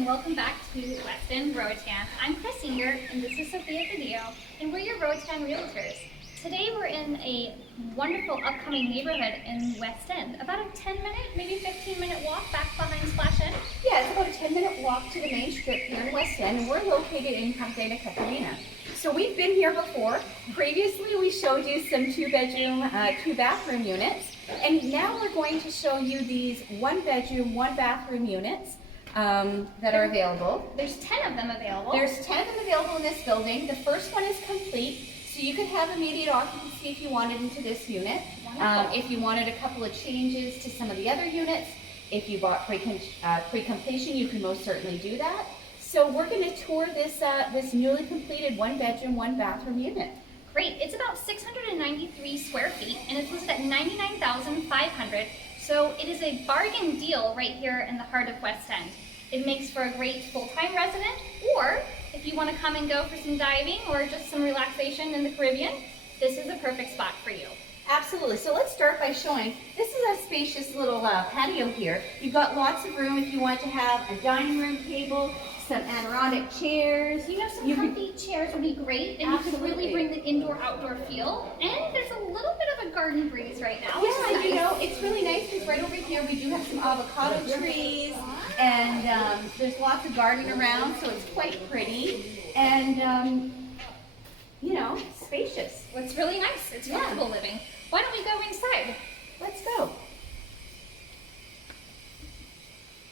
and welcome back to West End Roatan. I'm Chris Inger and this is Sophia Video, and we're your Roatan Realtors. Today we're in a wonderful upcoming neighborhood in West End. About a 10-minute, maybe 15-minute walk back behind Splash End. Yeah, it's about a 10-minute walk to the main strip here in West End, and we're located in Catalina. So we've been here before. Previously we showed you some two-bedroom, two-bathroom units, and now we're going to show you these one-bedroom, one-bathroom units that are available. There's 10 of them available. There's 10 of them available in this building. The first one is complete, so you could have immediate occupancy if you wanted into this unit. If you wanted a couple of changes to some of the other units, if you bought pre-completion, you can most certainly do that. So we're going to tour this this newly completed one-bedroom, one-bathroom unit. Great. It's about 693 square feet, and it's listed at $99,500. So it is a bargain deal right here in the heart of West End. It makes for a great full-time resident, or if you want to come and go for some diving or just some relaxation in the Caribbean, this is a perfect spot for you. Absolutely. So let's start by showing, this is a spacious little patio here. You've got lots of room if you want to have a dining room table, some Adirondack chairs. You know, some comfy chairs would be great, and you could really bring the indoor-outdoor feel. And there's a little bit of a garden breeze right now, which is nice. You know, it's really nice because right over here we do have some avocado trees, and there's lots of garden around, so it's quite pretty, and you know, spacious. It's really nice. It's comfortable living. Why don't we go inside? Let's go.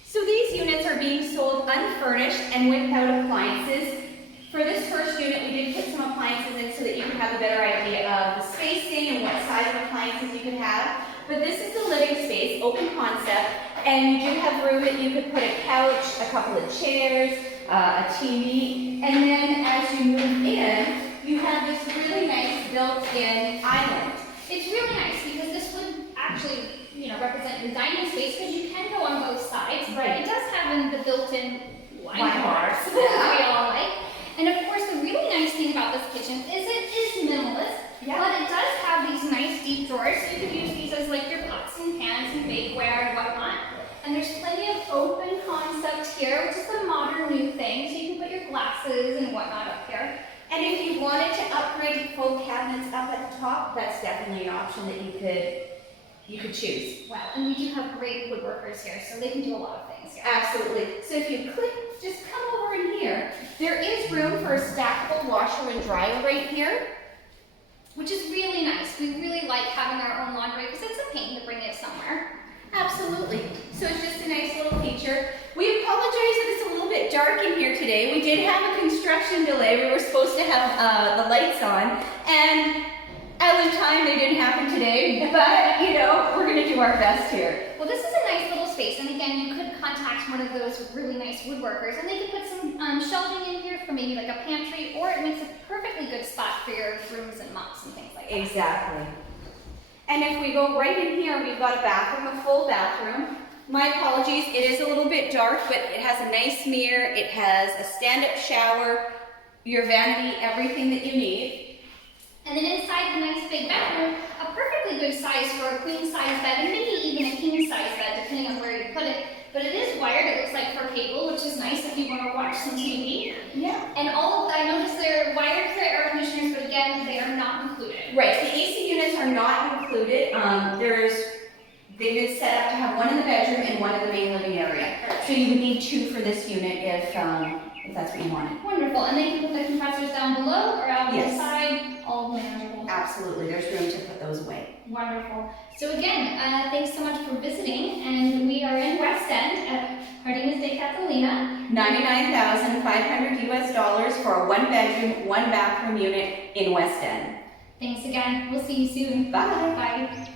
So these units are being sold unfurnished and without appliances. For this first unit, we did put some appliances in so that you could have a better idea of the spacing and what size of appliances you could have. But this is a living space, open concept, and you do have room that you could put a couch, a couple of chairs, a TV, and then as you move in, you have this really nice built-in island. It's really nice because this would actually, you know, represent your dining space because you can go on both sides. Right. It does have the built-in wine bar, so that we all like. And of course, the really nice thing about this kitchen is it is minimalist, but it does have these nice deep drawers, so you could use these as like your pots and pans and bakeware and whatnot. And there's plenty of open concept here, which is the modern new thing, so you can put your glasses and whatnot up here. And if you wanted to upgrade to full cabinets up at the top, that's definitely an option that you could choose. Wow, and we do have great woodworkers here, so they can do a lot of things here. Absolutely. So if you click, just come over in here. There is room for a stackable washer and dryer right here. Which is really nice. We really like having our own laundry because it's a pain to bring it somewhere. Absolutely. So it's just a nice little feature. We apologize that it's a little bit dark in here today. We did have a construction delay. We were supposed to have the lights on, and at the time they didn't happen today, but you know, we're going to do our best here. Well, this is a nice little space, and again, you could contact one of those really nice woodworkers, and they could put some shelving in here for maybe like a pantry, or it makes a perfectly good spot for your brooms and mops and things like that. Exactly. And if we go right in here, we've got a bathroom, a full bathroom. My apologies, it is a little bit dark, but it has a nice mirror, it has a stand-up shower, your vanity, everything that you need. And then inside the nice big bedroom, a perfectly good size for a queen size bed, and maybe even a king size bed, depending on where you put it. But it is wired, it looks like for cable, which is nice if you want to watch some TV. Yeah. And I noticed they're wired for air conditioners, but again, they are not included. Right, the AC units are not included. They've been set up to have one in the bedroom and one in the main living area. So you would need two for this unit if that's what you wanted. Wonderful, and they can put the compressors down below or out Yes. the side, all manageable. Absolutely, there's room to put those away. Wonderful. So again, thanks so much for visiting, and we are in West End at Jardines de Catalina. $99,500 US for a one-bedroom, one-bathroom unit in West End. Thanks again. We'll see you soon. Bye. Bye.